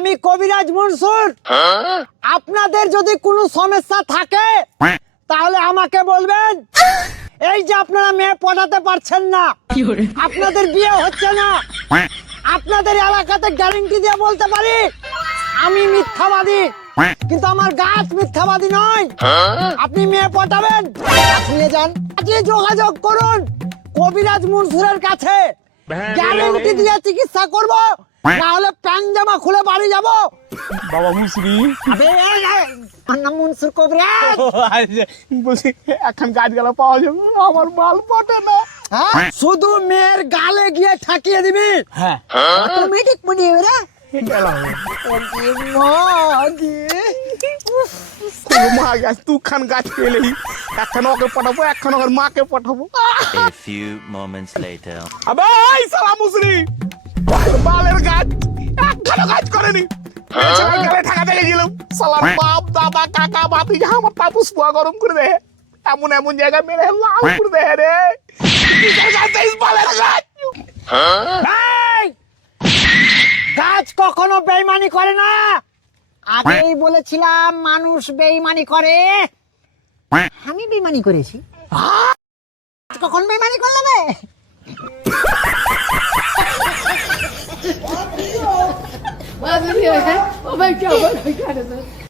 আমি কবিরাজ মনসুর। আপনাদের যদি কোনো সমস্যা থাকে তাহলে আমাকে বলবেন। এই যে আপনারা মেয়ে পটাতে পারছেন না, আপনাদের বিয়ে হচ্ছে না, আপনাদের এলাকাতে গ্যারান্টি দিয়ে বলতে পারি আমি মিথ্যাবাদী, কিন্তু আমার গাছ মিথ্যাবাদী নয়। আপনি মেয়ে পটাবেন, নিয়ে যান, আজই যোগাযোগ করুন কবিরাজ মনসুরের কাছে। গ্যারান্টি দিয়ে চিকিৎসা করব, নাহলে প্যান্ট জামা খুলে বাড়ি যাব। বাবা মুসরি আবে আমার নাম মনসুর কবিরাজ। বলছি এখন গাছ গালা পাওয়া যাবে, আমার মাল পটে না। হ্যাঁ, শুধু মেয়ের গালে গিয়ে ঠাকিয়ে দিবি। হ্যাঁ অটোমেটিক মনে হবে রে। মা গাছ তুখান গাছ পেলেই এখন ওকে পাঠাবো, এখন ওর মাকে পাঠাবো। A few moments later. আবে এই সালা মুসরি বালের গাছ একখানা গাছ করেনি। গালে ঠাকা দেখে গেলাম, সালার বাপ দাদা কাকা বাপি আমার তাপুস পোয়া গরম করে দেয়, এমন এমন জায়গায় মেরে লাল করে দেয় রে। বালের গাছ এই, গাছ কখনো বেইমানি করে না। আগেই বলেছিলাম মানুষ বেইমানি করে, আমি বেইমানি করেছি। কখন বেইমানি করলে বে? Oh my God, what kind of